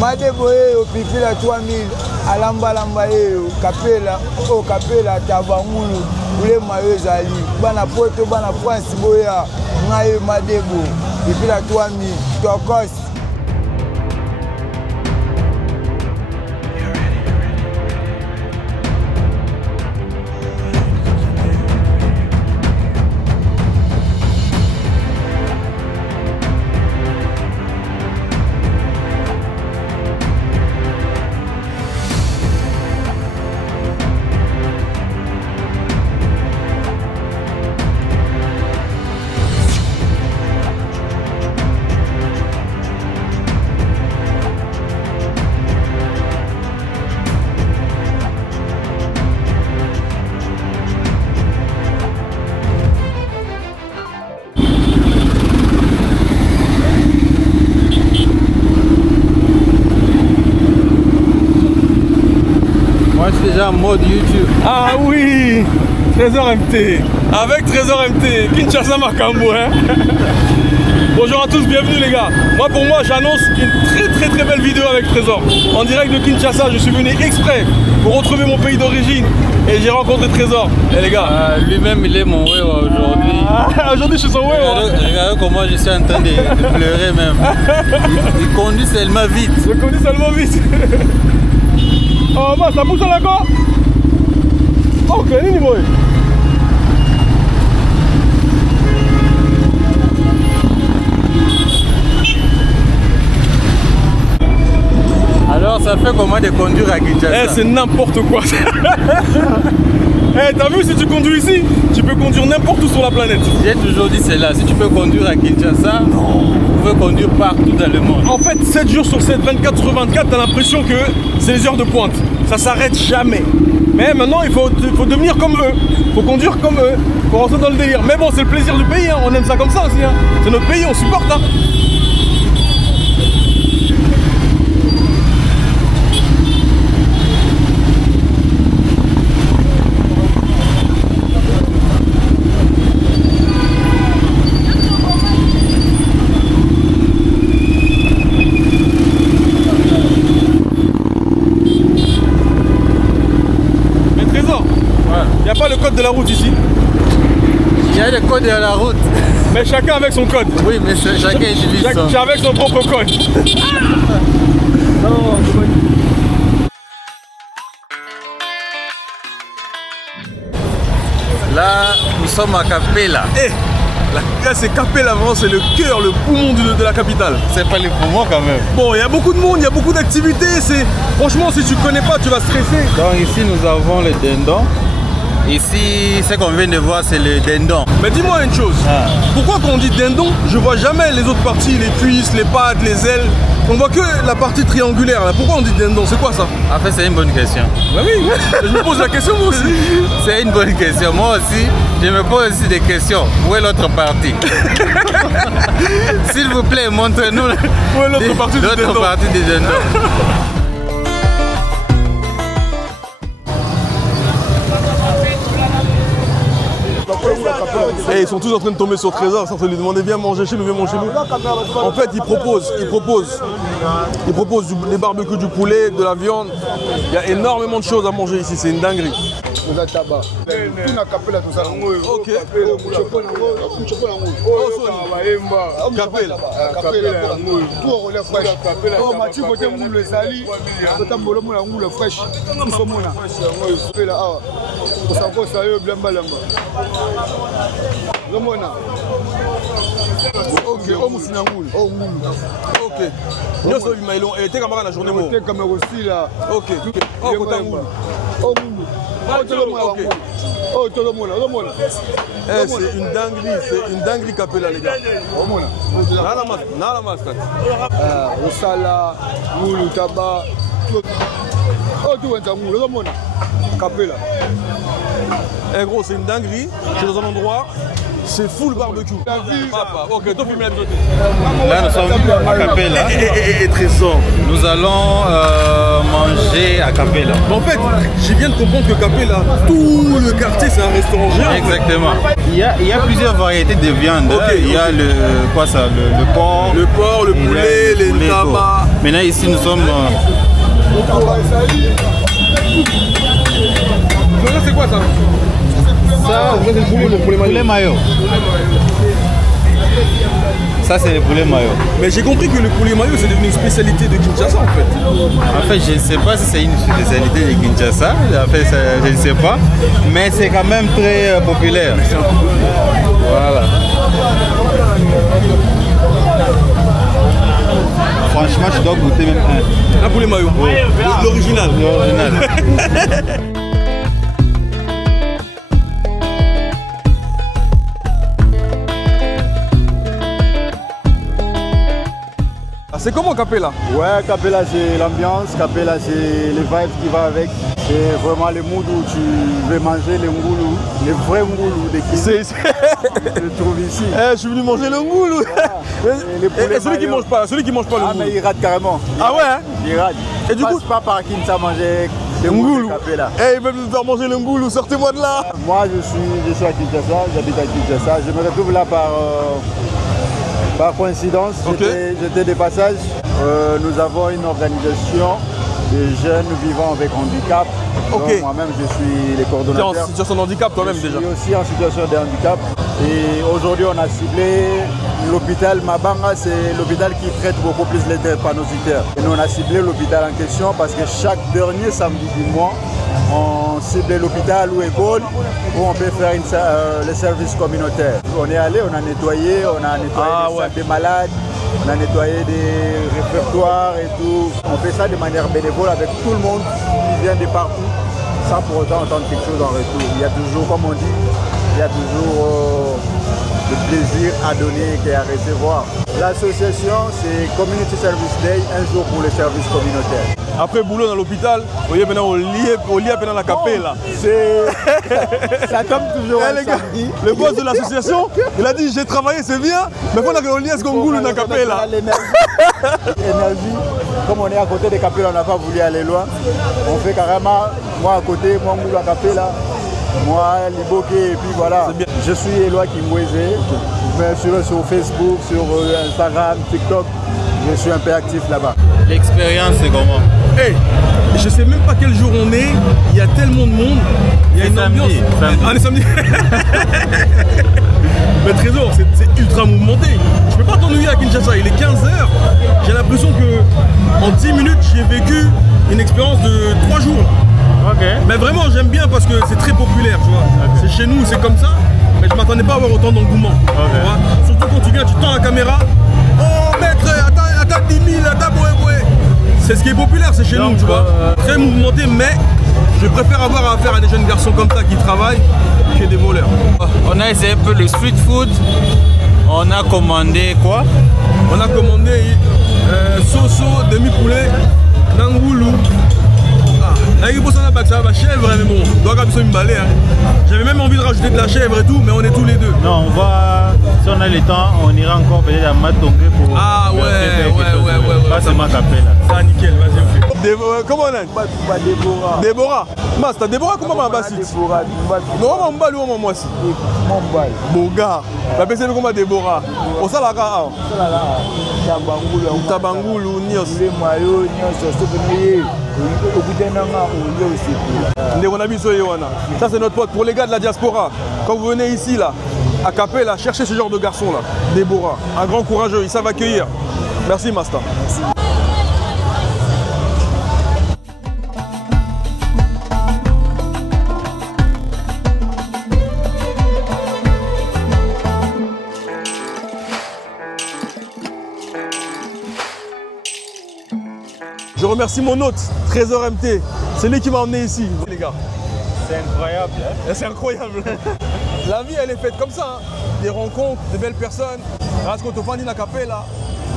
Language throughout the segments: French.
Madebo eyo pipila 3000 alamba eyo kapela tabangulu ule mayo ezali bana poto bana France boya ngai Madebo pipila 3000 tokos. Déjà en mode YouTube. Ah oui, Trésor MT. Avec Trésor MT, Kinshasa Makambo. Hein. Bonjour à tous, bienvenue les gars. Pour moi, j'annonce une très belle vidéo avec Trésor. En direct de Kinshasa, je suis venu exprès pour retrouver mon pays d'origine. Et j'ai rencontré Trésor. Et les gars, lui-même, il est mon wewa aujourd'hui. Aujourd'hui, je suis son wewa. Regardez comment je suis en train de pleurer même. Il conduit seulement vite. Je conduis seulement vite. Oh, bah, ça pousse là-bas. Ok, nini boy. Alors, ça fait comment de conduire à Kinshasa? Eh, c'est n'importe quoi. Eh, t'as vu, si tu conduis ici, tu peux conduire n'importe où sur la planète. J'ai toujours dit cela, si tu peux conduire à Kinshasa, tu peux conduire partout dans le monde. En fait, 7 jours sur 7, 24 sur 24, t'as l'impression que c'est les heures de pointe. Ça s'arrête jamais. Mais maintenant, il faut devenir comme eux. Il faut conduire comme eux. Il faut rentrer dans le délire. Mais bon, c'est le plaisir du pays, hein. On aime ça comme ça aussi. Hein. C'est notre pays, on supporte. Hein. Il n'y a pas le code de la route ici. Il y a le code de la route. Mais chacun avec son code. Oui, mais chacun utilise son. Chacun avec son propre code. Là, nous sommes à Kapela. Eh, là c'est Kapela, vraiment, c'est le cœur, le poumon de la capitale. C'est pas le poumon quand même. Bon, il y a beaucoup de monde, il y a beaucoup d'activités. Franchement, si tu connais pas, tu vas stresser. Donc ici, nous avons le dindon. Ici, ce qu'on vient de voir, c'est le dindon. Mais dis-moi une chose, pourquoi quand on dit dindon, je vois jamais les autres parties, les cuisses, les pattes, les ailes. On voit que la partie triangulaire. Là. Pourquoi on dit dindon? C'est quoi ça? En fait, c'est une bonne question. Bah oui, je me pose la question moi aussi. C'est une bonne question. Moi aussi, je me pose aussi des questions. Où est l'autre partie? S'il vous plaît, montrez-nous où est l'autre partie du dindon? L'autre partie du dindon. Et ils sont tous en train de tomber sur Trésor, sans se lui demander viens manger chez nous, viens manger chez nous. En fait, ils proposent des barbecues, du poulet, de la viande. Il y a énormément de choses à manger ici, c'est une dinguerie. Ok. Ok, ok. Nous sommes maïlon et t'es camarade la journée mo. T'es camarade aussi là. Ok. Oh, Kotamou. Oh, tout le monde, c'est une dinguerie Kapela les gars. Nala maskat. Osala, moulu, tabac. Oh, tout le monde, Kapela. Eh gros, c'est une dinguerie. Je suis dans un endroit. C'est full barbecue. Papa, ok, toi filme la vidéo. Là, nous sommes à Capella. Et Trésor. Nous allons manger à Capella. En fait, je viens de comprendre que Capella, tout le quartier, c'est un restaurant géant. Exactement. Il y a plusieurs variétés de viande. Okay, il y a le porc. Le porc, le poulet, les tabacs. Maintenant, ici, nous sommes... C'est quoi ça? Ça, c'est le poulet mayo. Ça, c'est le poulet mayo. Mais j'ai compris que le poulet mayo, c'est devenu une spécialité de Kinshasa, en fait. En fait, je ne sais pas si c'est une spécialité de Kinshasa. En fait, je ne sais pas. Mais c'est quand même très populaire. Voilà. Franchement, je dois goûter même un. Un poulet mayo. Oui. L'original. L'original. C'est comment Capella? Ouais, Capella c'est l'ambiance, Capella c'est les vibes qui vont avec. C'est vraiment le mood où tu veux manger les ngoulou, les vrais ngoulou de qui je trouve ici. Je suis venu manger le ngoulou. Et celui qui mange pas le ngoulou. Ah mais il rate carrément. Ah ouais hein? Il rate. Et du coup pas par Kinshasa manger le ngoulou de Capella. Eh, ils veulent nous faire manger le ngoulou, sortez-moi de là. Moi je suis à Kinshasa, j'habite à Kinshasa. Je me retrouve là par coïncidence, okay. J'étais de passage. Nous avons une organisation de jeunes vivant avec handicap. Okay. Moi-même, je suis le coordonnateur. Tu es en situation de handicap toi-même déjà? Je suis aussi en situation de handicap. Et aujourd'hui, on a ciblé l'hôpital Mabanga, c'est l'hôpital qui traite beaucoup plus les drépanocytaires. Et nous, on a ciblé l'hôpital en question parce que chaque dernier samedi du mois, on cible l'hôpital ou école où on peut faire les services communautaires. On est allé, on a nettoyé les salles des malades, on a nettoyé des répertoires et tout. On fait ça de manière bénévole avec tout le monde qui vient de partout, sans pour autant entendre quelque chose en retour. Il y a toujours, comme on dit, il y a toujours le plaisir à donner qu'à recevoir. L'association, c'est Community Service Day, un jour pour les services communautaires. Après boulot dans l'hôpital, on y est maintenant au lit dans la Capella. Ça tombe toujours les gars, le boss de l'association, il a dit j'ai travaillé, c'est bien, mais il faut qu'on lit ce qu'on goule dans la Capella. L'énergie, comme on est à côté de Capella, on n'a pas voulu aller loin. On fait carrément, moi à côté, moi on goule à Capella. Moi, Liboké, et puis voilà. Je suis Éloi Kimweze. Je me suis sur Facebook, sur Instagram, TikTok. Je suis un peu actif là-bas. L'expérience, c'est comment? Hey, je sais même pas quel jour on est. Il y a tellement de monde. Il y a une ambiance. Ah, les samedis. Mais Trésor, c'est ultra mouvementé. Je peux pas t'ennuyer à Kinshasa. Il est 15h. J'ai l'impression que en 10 minutes, j'ai vécu une expérience de 3 jours. Okay. Mais vraiment j'aime bien parce que c'est très populaire, tu vois. Okay. C'est chez nous, c'est comme ça. Mais je m'attendais pas à avoir autant d'engouement. Okay. Tu vois. Surtout quand tu viens, tu tends la caméra. Oh maître, attends 10 000, attends boué. C'est ce qui est populaire, c'est chez nous, tu vois. Très mouvementé, mais je préfère avoir affaire à des jeunes garçons comme ça qui travaillent que des voleurs. On a essayé un peu le street food. On a commandé quoi? On a commandé soso, demi-poulet, nangoulou. J'avais même envie de rajouter de la chèvre et tout, mais on est tous les deux. Non, on va, si on a le temps, on ira encore peut-être à Matongé pour. Ah ouais. Pas seulement Capella. Ça nickel, vas-y, on fait. Comment on a? Déborah. Déborah. Mas, t'as Déborah comment on va Déborah. Non, on va ou moi aussi. Boga. La personne comment Déborah. On s'en la gare. Tabangulu, Nios. Ça c'est notre pote pour les gars de la diaspora. Quand vous venez ici là, à Capella, cherchez ce genre de garçon là. Déborah, un grand courageux, ils savent accueillir. Merci Masta. Merci. Je remercie mon hôte, Trésor MT. C'est lui qui m'a emmené ici, les gars. C'est incroyable. Hein? C'est incroyable. La vie, elle est faite comme ça. Hein. Des rencontres, de belles personnes. Parce qu'on fait la Capella,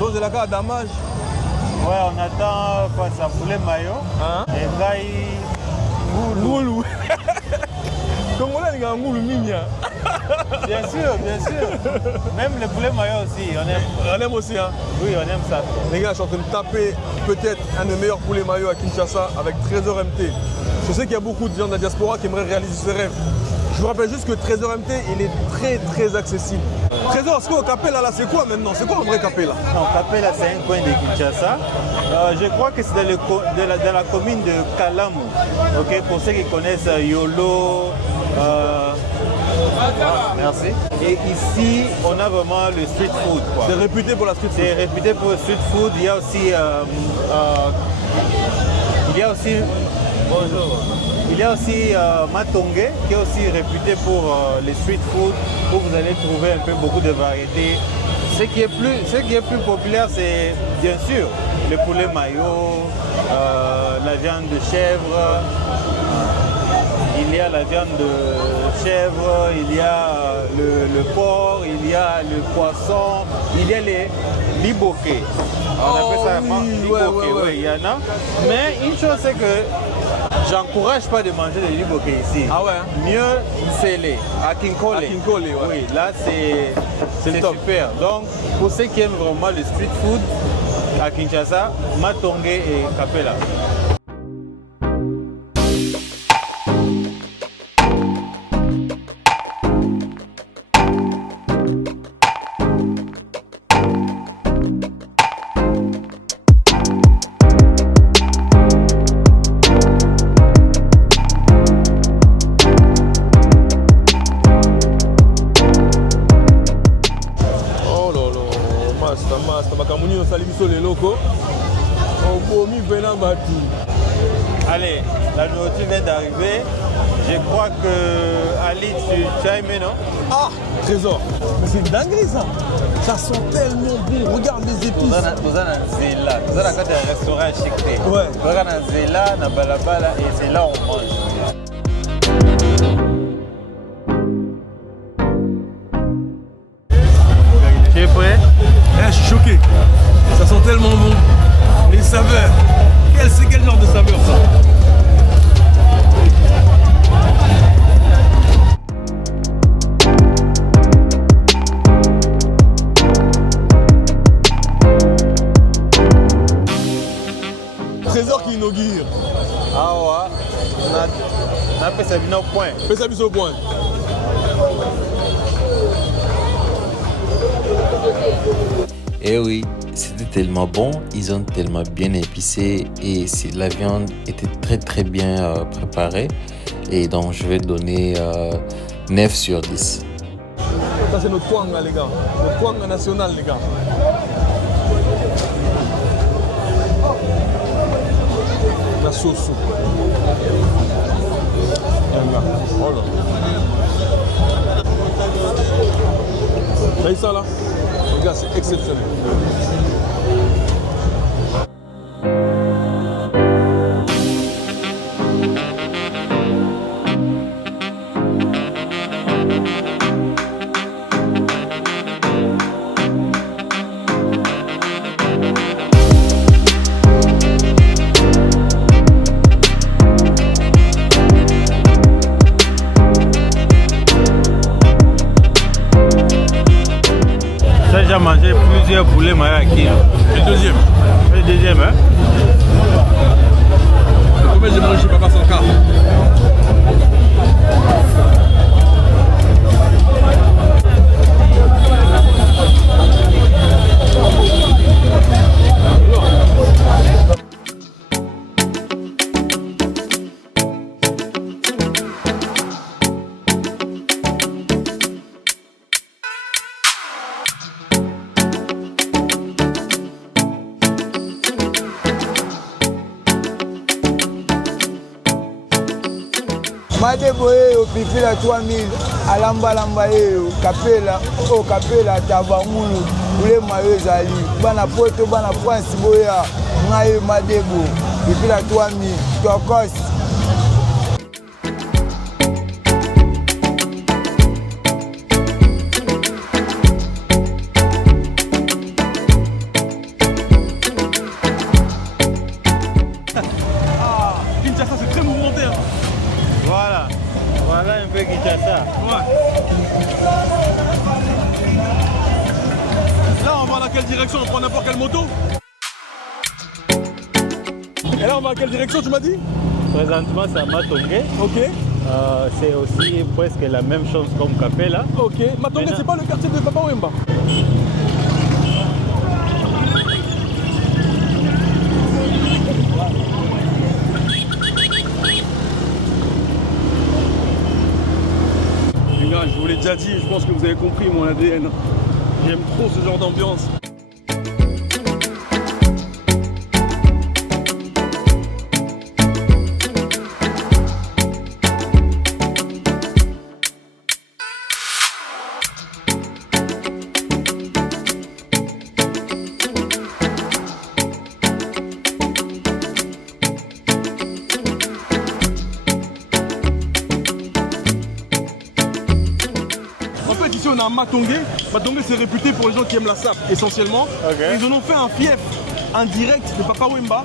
dans la carte d'amage. Ouais, on attend quoi, ça poulet mayo. Hein? Et Gaï. Ngoulou. Congolais, les gars, Ngoulou Minya. Bien sûr. Même le poulet maillot aussi, on aime. On aime aussi, hein. Oui, on aime ça. Les gars, je suis en train de taper peut-être un des meilleurs poulets maillots à Kinshasa avec Trésor MT. Je sais qu'il y a beaucoup de gens de la diaspora qui aimeraient réaliser ce rêve. Je vous rappelle juste que Trésor MT, il est très accessible. Trésor, ce qu'au Capella là, c'est quoi maintenant? C'est quoi un vrai Capella? Non, Capella, c'est un coin de Kinshasa. Je crois que c'est dans la commune de Kalamu. Ok, pour ceux qui connaissent Yolo. Merci. Et ici, on a vraiment le street food. C'est réputé pour la street food. C'est réputé pour le street food. Il y a aussi, bonjour. Il y a aussi Matongé qui est aussi réputé pour les street food, où vous allez trouver un peu beaucoup de variétés. Ce qui est plus populaire, c'est bien sûr le poulet maillot, la viande de chèvre. Il y a la viande de chèvre, il y a le porc, il y a le poisson, il y a les liboquets. On appelle ça liboquets, oui, il y en a. Mais une chose, c'est que j'encourage pas de manger des liboquets ici. Ah ouais? Mieux scellé, à Kinkole. À Kinkole, ouais. Oui, là c'est super. Donc, pour ceux qui aiment vraiment le street food, à Kinshasa, Matongé et Capella. Allez, la nourriture vient d'arriver. Je crois que Ali, tu as aimé, non? Ah, Trésor. Mais c'est dingue ça. Ça sent tellement bon. Regarde les épices. Nous avons un restaurant chic. Ouais. Nous avons un zéla, un balabala, et c'est là où on mange. Tu es prêt? Je suis choqué. Ça sent tellement bon. Les saveurs. C'est quel genre de saveur ça? Trésor qui inaugure. Ah ouais. On a fait ça bien au point. Fais ça au point. Eh oui, c'était tellement bon, ils ont tellement bien épicé et la viande était très bien préparée. Et donc je vais donner 9 sur 10. Ça c'est notre kwanga les gars, notre kwanga national les gars. La sauce. Voilà. Vous voyez ça là? Regarde, c'est exceptionnel. J'ai déjà mangé plusieurs poulets mayaki. Le deuxième. Le deuxième, hein? Le premier, j'ai mangé chez Papa Sankar. Madebo eyo pipila 3000 alamba eyo Capella o Capella tabangulu ule mayo ezali bana poto bana France boya ngai Madebo pipila 3000 tokos. Kinshasa c'est très mouvementé. Voilà. Voilà un peu Kinshasa. Ouais. Là, on va dans quelle direction? On prend n'importe quelle moto? Et là, on va dans quelle direction, tu m'as dit? Présentement, c'est à Matongé. Ok. C'est aussi presque la même chose comme Kapela. Ok. Matongé, c'est pas le quartier de Papa Wemba? Les gars, je vous l'ai déjà dit, je pense que vous avez compris mon ADN. J'aime trop ce genre d'ambiance. Ici on a Matongé. Matongé c'est réputé pour les gens qui aiment la sape essentiellement. Okay. Ils en ont fait un fief indirect de Papa Wemba,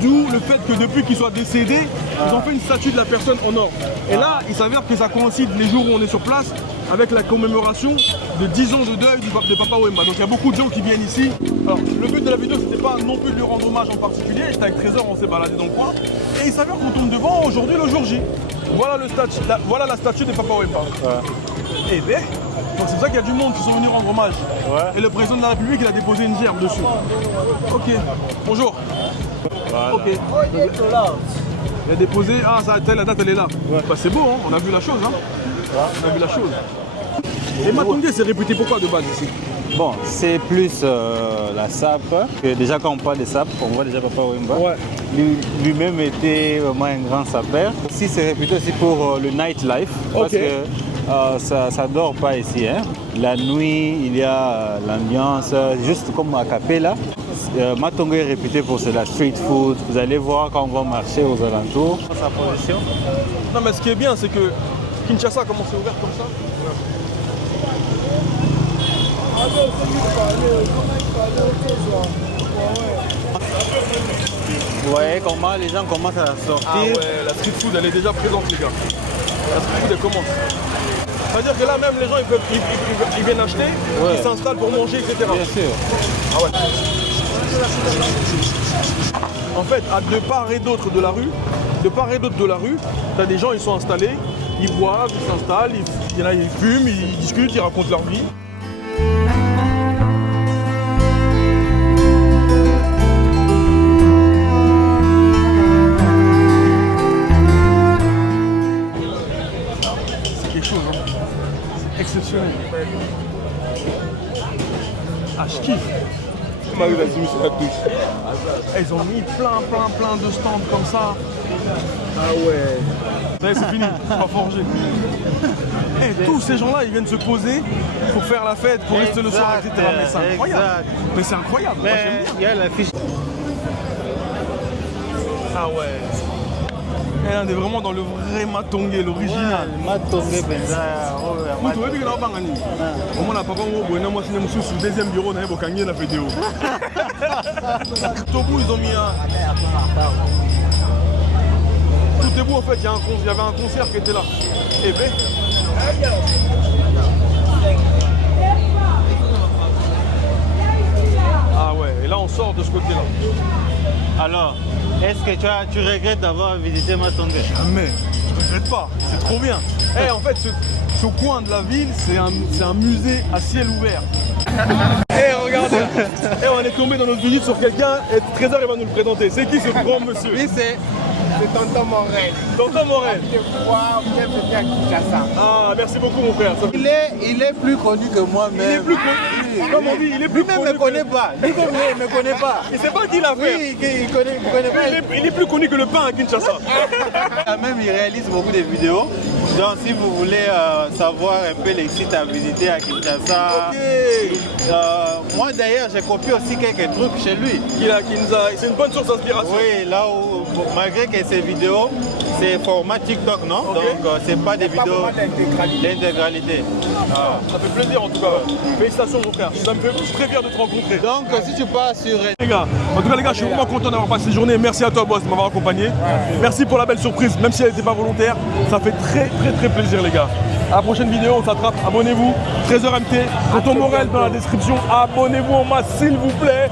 d'où le fait que depuis qu'il soit décédé, ils ont fait une statue de la personne en or. Et là, il s'avère que ça coïncide les jours où on est sur place avec la commémoration de 10 ans de deuil de Papa Wemba. Donc il y a beaucoup de gens qui viennent ici. Alors le but de la vidéo c'était pas non plus de lui rendre hommage en particulier, j'étais avec Trésor, on s'est baladé dans le coin. Et il s'avère qu'on tombe devant aujourd'hui le jour J. Voilà, voilà la statue de Papa Wemba. Ouais. Et bien, donc c'est pour ça qu'il y a du monde qui sont venus rendre hommage. Ouais. Et le président de la République il a déposé une gerbe dessus. Ok, bonjour. Voilà. Ok. Il a déposé, ah ça, la date elle est là. Ouais. Bah, c'est beau, hein. On a vu la chose. Hein. Ouais. On a vu la chose. Et Matongé c'est réputé pourquoi de base ici? Bon, c'est plus la sape. Déjà quand on parle de sape, on voit déjà Papa Wemba. Ouais. Lui-même était vraiment un grand sapeur. Aussi c'est réputé aussi pour le nightlife. Parce que ça dort pas ici. Hein. La nuit, il y a l'ambiance, juste comme à Kapela. Matongé est réputé pour la street food. Vous allez voir quand on va marcher aux alentours. Sa position. Non mais ce qui est bien c'est que Kinshasa comment c'est ouvert comme ça. Vous voyez comment les gens commencent à sortir. Ah ouais, la street food elle est déjà présente les gars. La street food elle commence. C'est-à-dire que là même les gens ils viennent acheter, ouais. Ils s'installent pour manger, etc. Bien sûr. Ah ouais. En fait, à de part et d'autre de la rue, tu as des gens ils sont installés, ils boivent, ils s'installent, il y en a ils fument, ils discutent, ils racontent leur vie. Exceptionnel. Ah, je kiffe. Ils ont mis plein de stands comme ça. Ah ouais. Ça y est, c'est fini, pas forgé. Et tous ces gens-là, ils viennent se poser pour faire la fête, pour rester le soir, etc. Mais c'est incroyable. Mais c'est incroyable. Mais il y a l'affiche. Ah ouais. Et là, on est vraiment dans le vrai Matongé, l'original. Matongé, Benza. Tu vois, il y a un bangani. On a papa, moi, je suis sur le deuxième bureau, on a gagné la vidéo. Tobu, ils ont mis un. Tout est beau en fait, il y avait un concert qui était là. Et ben. Ah ouais, et là on sort de ce côté-là. Alors, est-ce que tu regrettes d'avoir visité Matongé? Jamais, je ne regrette pas, c'est trop bien. Hey, en fait, ce coin de la ville, c'est un musée à ciel ouvert. Hey, regardez, hey, on est tombé dans notre visite sur quelqu'un et Trésor il va nous le présenter. C'est qui ce grand monsieur? Oui, c'est Tonton Morel. Tonton Morel. Bienvenue à Kinshasa. Ah, merci beaucoup mon frère. Il est plus connu que moi-même. Il est plus connu. Comme on dit, il est plus connu. Lui-même ne me connaît pas. Lui-même ne me connaît pas. Il ne sait pas qui l'a fait. Oui, il connaît pas. Il est plus connu que le pain à Kinshasa. Même il réalise beaucoup de vidéos. Donc si vous voulez savoir un peu les sites à visiter à Kinshasa, moi d'ailleurs, j'ai copié aussi quelques trucs chez lui. C'est une bonne source d'inspiration. Oui, là où, malgré que ces vidéos, c'est format TikTok, non? Ok. Donc, c'est pas des vidéos d'intégralité. Ça fait plaisir en tout cas. Félicitations mon frère, je suis très fier de te rencontrer. Donc, si tu pars sur... Les gars, en tout cas les gars, je suis vraiment content d'avoir passé cette journée. Merci à toi boss de m'avoir accompagné. Merci pour la belle surprise, même si elle n'était pas volontaire. Ça fait très plaisir les gars. À la prochaine vidéo, on s'attrape. Abonnez-vous, Trésor MT. Tonton Morel dans la description. Abonnez-vous en masse s'il vous plaît.